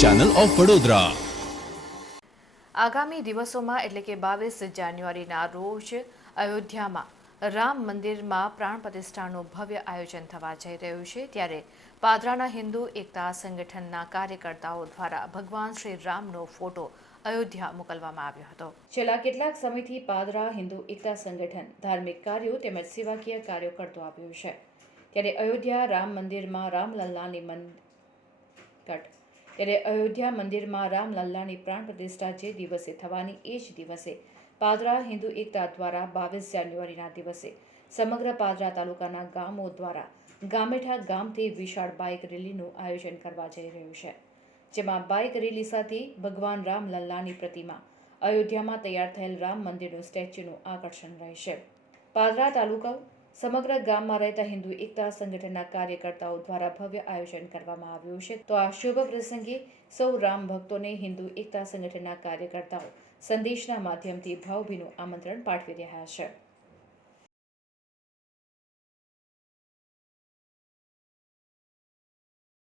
Channel of Vadodara આગામી દિવસોમાં એટલે કે બાવીસ જાન્યુઆરીના રોજ અયોધ્યામાં રામ મંદિરમાં પ્રાણ પ્રતિષ્ઠાનું ભવ્ય આયોજન થવા જઈ રહ્યું છે ત્યારે પાદરાના હિન્દુ એકતા સંગઠનના કાર્યકર્તાઓ દ્વારા ભગવાન શ્રી રામનો ફોટો અયોધ્યા મોકલવામાં આવ્યો હતો. છેલ્લા કેટલાક સમયથી પાદરા હિન્દુ એકતા સંગઠન ધાર્મિક કાર્યો તેમજ સેવાકીય કાર્યો કરતું આવ્યું છે. ત્યારે અયોધ્યા રામ મંદિરમાં રામલલ્લાની મન ત્યારે અયોધ્યા મંદિરમાં રામલલ્લાની પ્રાણ પ્રતિષ્ઠા જે દિવસે થવાની એ જ દિવસે પાદરા હિન્દુ એકતા દ્વારા બાવીસ જાન્યુઆરીના દિવસે સમગ્ર પાદરા તાલુકાના ગામો દ્વારા ગામેઠા ગામથી વિશાળ બાઇક રેલીનું આયોજન કરવા જઈ રહ્યું છે. જેમાં બાઇક રેલી સાથે ભગવાન રામલલ્લાની પ્રતિમા, અયોધ્યામાં તૈયાર થયેલ રામ મંદિરનું સ્ટેચ્યુનું આકર્ષણ રહેશે. પાદરા તાલુકા સમગ્ર ગામમાં રહેતા હિન્દુ એકતા સંગઠનના કાર્યકર્તાઓ દ્વારા ભવ્ય આયોજન કરવામાં આવ્યું છે. તો આ શુભ પ્રસંગે સૌ રામ ભક્તોને હિન્દુ એકતા સંગઠનના કાર્યકર્તાઓ સંદેશના માધ્યમથી ભાવભીનું આમંત્રણ પાઠવી રહ્યા છે.